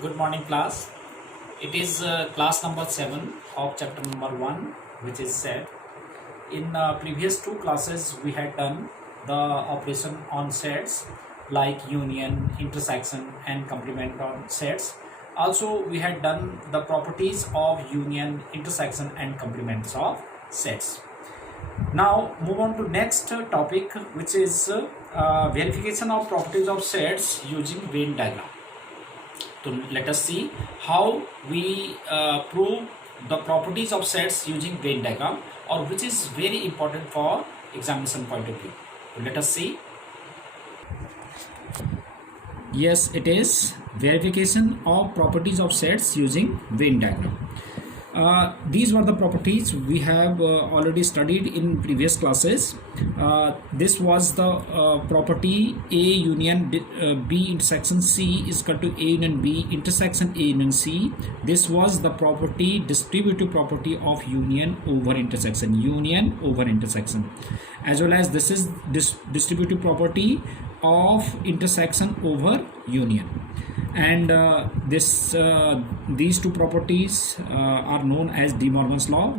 Good morning, class. It is class number 7 of chapter number 1, which is set. In previous two classes, we had done the operation on sets like union, intersection, and complement on sets. Also, we had done the properties of union, intersection, and complements of sets. Now, move on to next topic, which is verification of properties of sets using Venn diagram. So let us see how we prove the properties of sets using Venn diagram, or which is very important for examination point of view. So let us see. Yes, it is verification of properties of sets using Venn diagram. These were the properties we have already studied in previous classes. This was the property A union B intersection C is equal to A union B intersection A union C. This was the property, distributive property of union over intersection, as well as this is distributive property of intersection over union. And these two properties are known as De Morgan's law.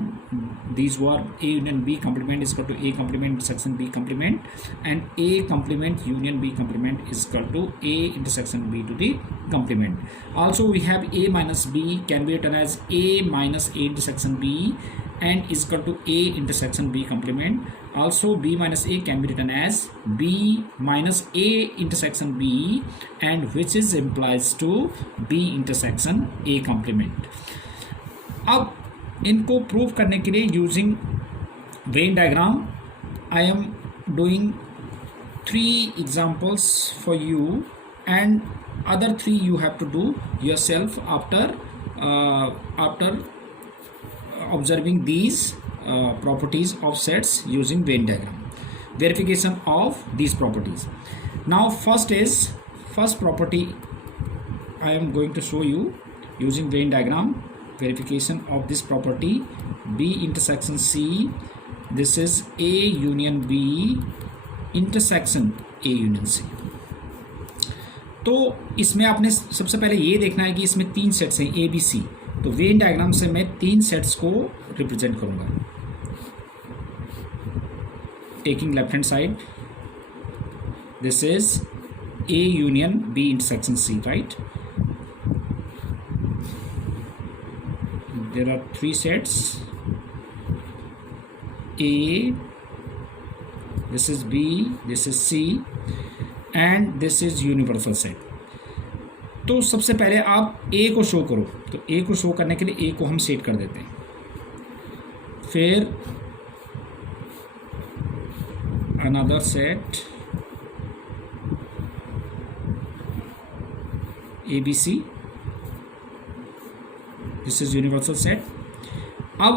These were A union B complement is equal to A complement intersection B complement, and A complement union B complement is equal to A intersection B to the complement. Also, we have A minus B can be written as A minus A intersection B and is equal to A intersection B complement. Also, B minus A can be written as B minus A intersection B, and which is implies to B intersection A complement. अब इनको prove करने के लिए using Venn diagram I am doing 3 examples for you, and other 3 you have to do yourself after observing these properties of sets using Venn diagram. Verification of these properties. Now first property I am going to show you using Venn diagram. Verification of this property B intersection C. This is A union B intersection A union C. तो इसमें आपने सबसे पहले ये देखना है कि इसमें 3 सेट्स हैं A B C. तो वेन डायग्राम से मैं 3 सेट्स को रिप्रेजेंट करूंगा. Taking left hand side, this is A union B intersection C, right? There are 3 sets. A, this is B, this is C, and this is universal set. तो सबसे पहले आप A को show करो. तो A को show करने के लिए A को हम सेट कर देते हैं. फिर another set ABC. This is universal set. अब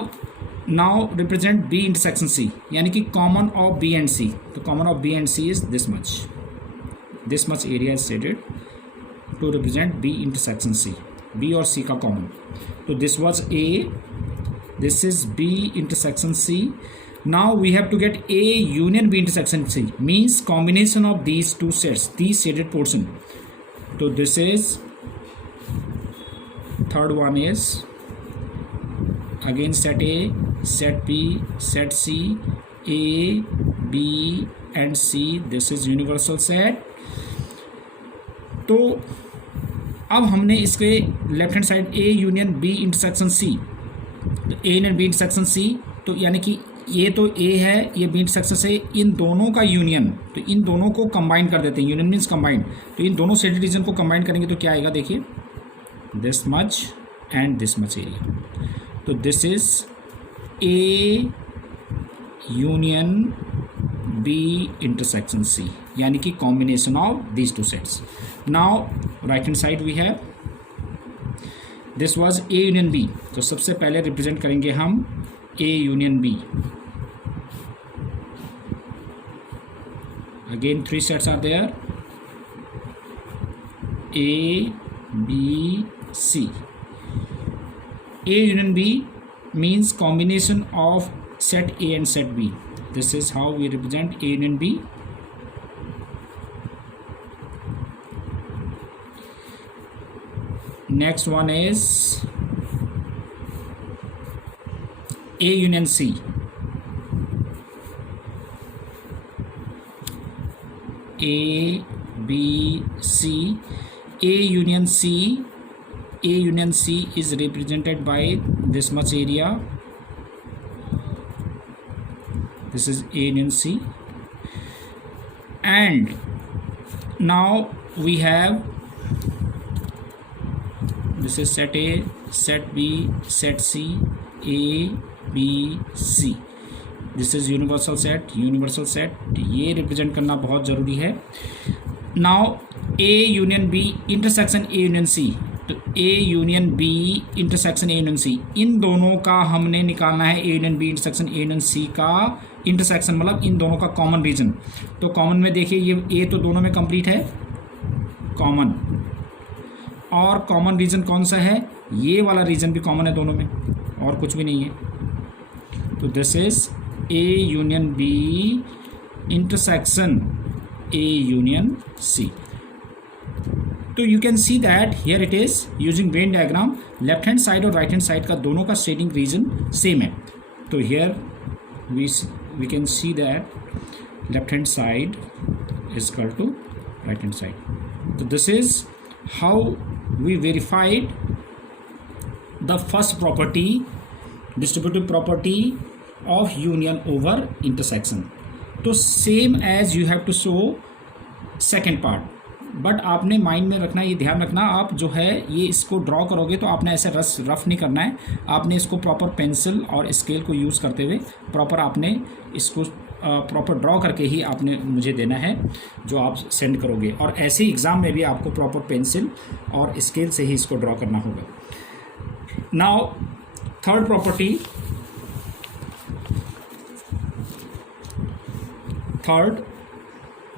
now represent B intersection C, यानी कि common of B and C. तो common of B and C is this much. This much area is stated to represent B intersection C. B और C का common. तो this was A. This is B intersection C. Now we have to get A union B intersection C. Means combination of these two sets. These shaded portion. So this is third one is again set A, set B, set C, A, B and C. This is universal set. तो अब हमने इसके left hand side A union B intersection C. तो A union B intersection C, तो यानी कि ये तो A है, ये B इंटरसेक्शन से इन दोनों का यूनियन. तो इन दोनों को कंबाइन कर देते हैं. Union means combine. तो इन दोनों सेटेड रीजन को कंबाइन करेंगे तो क्या आएगा, देखिए, this much and this much area. तो this is A union B intersection C, यानी कि combination of these two sets. Now right hand side we have this was A union B. तो सबसे पहले रिप्रेजेंट करेंगे हम A union B. Again 3 sets are there, A B C. A union B means combination of set A and set B. This is how we represent A union B. Next one is A union C. A, B, C. A union C. A union C is represented by this much area. This is A union C. And now we have this is set A, set B, set C, A, B, C. This is universal set ये represent करना बहुत ज़रूरी है. Now A union B intersection A union C. तो A union B intersection A union C, इन दोनों का हमने निकालना है. A union B intersection A union C का इंटरसेक्शन मतलब इन दोनों का कॉमन रीजन. तो कॉमन में देखिए ये A तो दोनों में कंप्लीट है कॉमन, और कॉमन रीजन कौन सा है, ये वाला रीजन भी कॉमन है दोनों में और कुछ भी नहीं है. तो this is A union B intersection A union C. तो you can see that here it is using Venn diagram, left hand side और राइट हैंड साइड का दोनों का शेडिंग रीजन सेम है. तो here we can see that left hand side is equal to right hand side. तो this is how we verified the first property, distributive property of union over intersection. तो same as you have to show second part, but आपने mind में रखना, ये ध्यान रखना, आप जो है ये इसको ड्रॉ करोगे तो आपने ऐसे रफ नहीं करना है. आपने इसको प्रॉपर पेंसिल और स्केल को यूज़ करते हुए प्रॉपर आपने इसको प्रॉपर ड्रॉ करके ही आपने मुझे देना है जो आप सेंड करोगे. और ऐसे एग्ज़ाम में भी आपको प्रॉपर पेंसिल और स्केल से ही इसको ड्रॉ करना होगा. Now third property,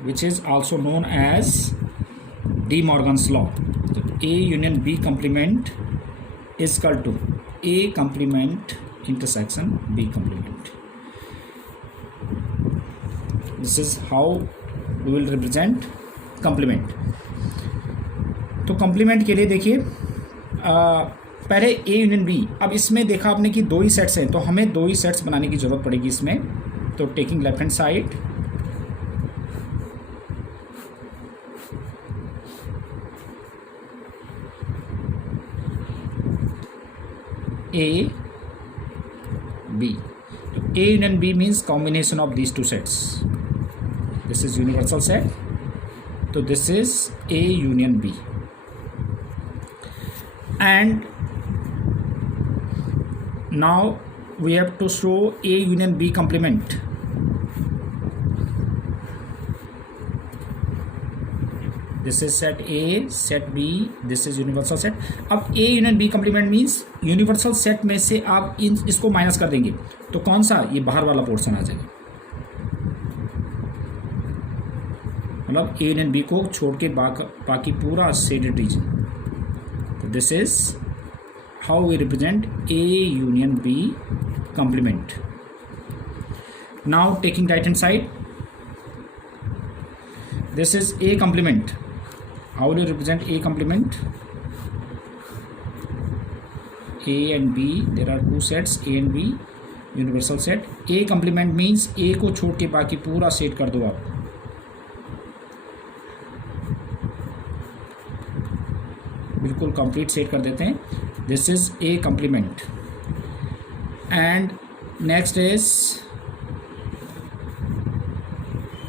which is also known as De Morgan's law. So A union B complement is equal to A complement intersection B complement. This is how we will represent complement. तो complement के लिए देखिए पहले A union B. अब इसमें देखा आपने कि दो ही सेट्स हैं, तो हमें दो ही सेट्स बनाने की ज़रूरत पड़ेगी इसमें. तो taking left hand side, A B. तो A union B means combination of these two sets. This is universal set. तो this is A union B. And now we have to show A union B complement. This is set A, set B, this is universal set. अब A union B complement means universal set में से आप इसको minus कर देंगे तो कौन सा, ये बाहर वाला पोर्शन आ जाएगा. मतलब A union B को छोड़ के बाकी पूरा shaded region. This is how we represent A union B complement. Now taking right hand side, this is A complement. How will you represent A complement? A and B, there are two sets A and B, universal set. A complement means A को छोड़ के बाकी पूरा set कर दो आप. बिल्कुल complete set कर देते हैं. This is A complement. And next is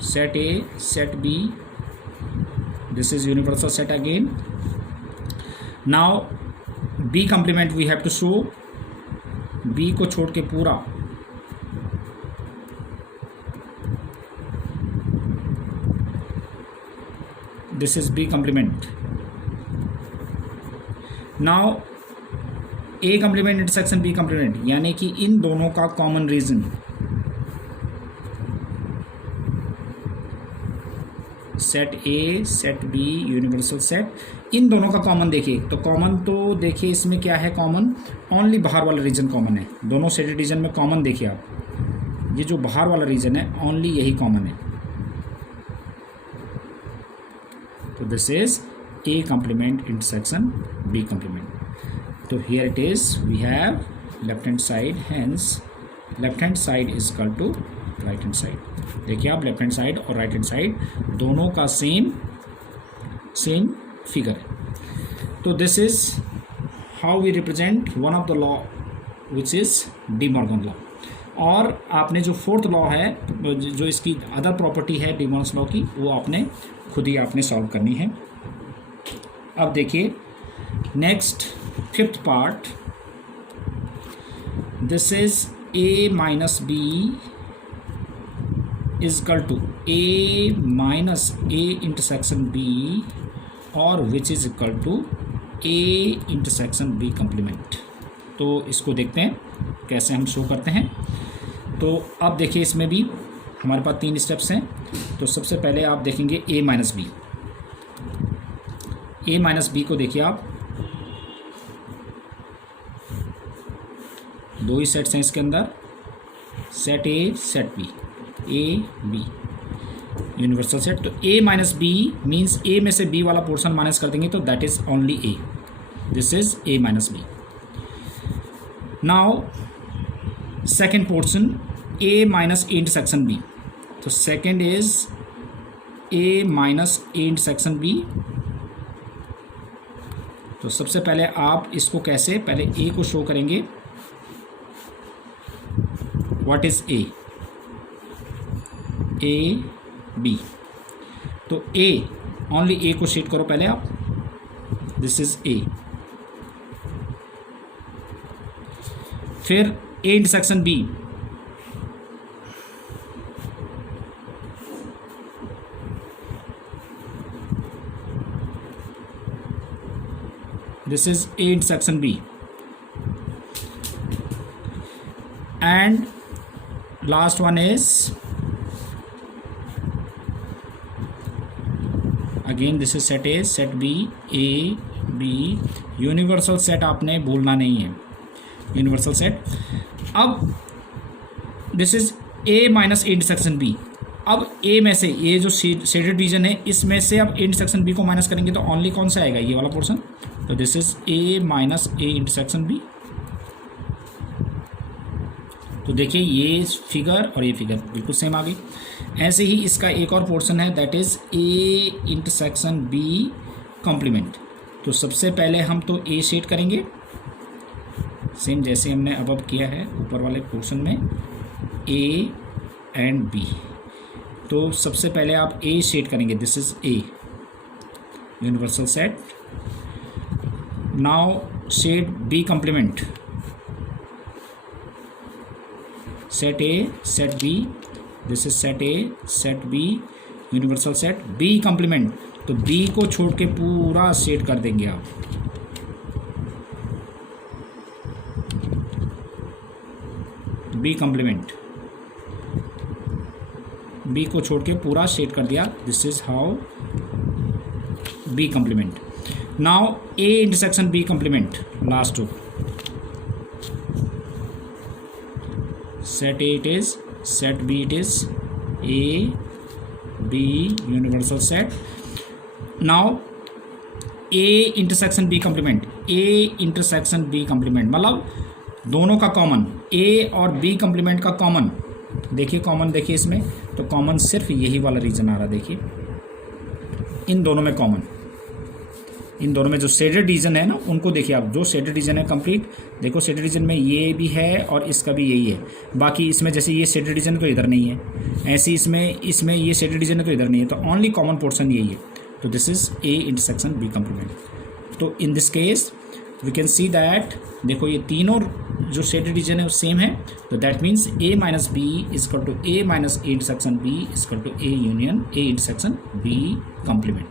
set A, set B. This is universal set again. Now B complement we have to show. B को छोड़ के पूरा this is B complement. Now A complement intersection B complement, यानी कि इन दोनों का common region set A, set B, universal set, इन दोनों का कॉमन देखिए. तो कॉमन तो देखिए इसमें क्या है, कॉमन ओनली बाहर वाला रीजन कॉमन है. दोनों सेटेड रीजन में कॉमन देखिए आप, ये जो बाहर वाला रीजन है ओनली यही कॉमन है. तो this is A complement intersection B complement. So here it is, we have left hand side, hence left hand side is equal to right hand side. देखिए आप लेफ्ट हैंड साइड और right hand side दोनों का same figure है. तो this is how we represent one of the law which is De Morgan law. और आपने जो फोर्थ लॉ है, जो इसकी अदर प्रॉपर्टी है डी मॉर्गन लॉ की, वो आपने खुद ही आपने सॉल्व करनी है. अब देखिए next fifth part, this is a minus B is equal to a minus a intersection b और which is equal to a intersection b complement. तो इसको देखते हैं कैसे हम शो करते हैं. तो अब देखिए इसमें भी हमारे पास 3 स्टेप्स हैं. तो सबसे पहले आप देखेंगे a minus B. a minus B को देखिए आप, 2 ही सेट्स हैं इसके अंदर, set A set B, A B universal set. तो a minus B means a में से b वाला पोर्शन माइनस कर देंगे तो that is only a. This is a minus B. Now second portion a minus a intersection b. तो second is a minus a intersection b. तो सबसे पहले आप इसको कैसे, पहले a को शो करेंगे. What is a? a b. तो a ओनली a को शीट करो पहले आप. This is a. फिर a intersection b. This is A intersection B. And last one is, again this is set A, set B, A, B. Universal set आपने भूलना नहीं है, यूनिवर्सल सेट. अब this is A minus A intersection B. अब A में से, ये जो शेडेड रीजन है, इसमें से अब A इंटरसेक्शन B को माइनस करेंगे तो ओनली कौन सा आएगा? ये वाला पोर्शन. तो this is A minus A intersection B. तो देखिए ये फिगर और ये फिगर बिल्कुल सेम आ गई. ऐसे ही इसका एक और पोर्शन है, that is A intersection B complement. तो सबसे पहले हम तो A शेड करेंगे, सेम जैसे हमने अब किया है ऊपर वाले पोर्शन में, A एंड B. तो सबसे पहले आप A शेड करेंगे. This is A universal set. Now shade B complement. Set A set B. This is set A set B universal set. B complement. तो B को छोड़ के पूरा शेड कर देंगे आप. B complement. B को छोड़ के पूरा शेड कर दिया. This is how B complement. Now A intersection B complement. Last two set A it is, set B it is, A B universal set. Now A intersection B complement. A intersection B complement मतलब दोनों का common, A और B complement का common. देखिए common, देखिए इसमें तो common सिर्फ यही वाला रीजन आ रहा है. देखिए इन दोनों में कॉमन, इन दोनों में जो शेडेड रीजन है ना, उनको देखिए आप. जो शेडेड रीजन है कंप्लीट, देखो शेडेड रीजन में ये भी है और इसका भी यही है. बाकी इसमें जैसे ये शेडेड रीजन तो इधर नहीं है, ऐसे इसमें ये शेडेड रीजन है तो इधर नहीं है. तो ओनली कॉमन पोर्शन यही है. तो this is A intersection B complement. तो in this case we can see that, देखो ये तीनों जो शेडेड रीजन है वो सेम है. तो that means A minus B is equal to A minus A intersection B is equal to A union A intersection B complement.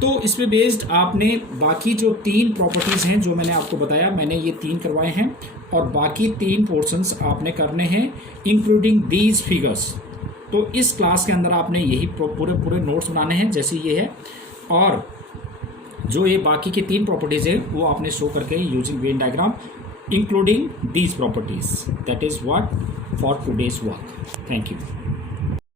तो इस पे बेस्ड आपने बाकी जो 3 प्रॉपर्टीज़ हैं जो मैंने आपको बताया, मैंने ये 3 करवाए हैं और बाकी 3 पोर्शंस आपने करने हैं इंक्लूडिंग दीज फिगर्स. तो इस क्लास के अंदर आपने यही पूरे नोट्स बनाने हैं जैसे ये है, और जो ये बाकी की 3 प्रॉपर्टीज़ है वो आपने शो करके using Venn diagram including these properties. That is what for today's work. Thank you.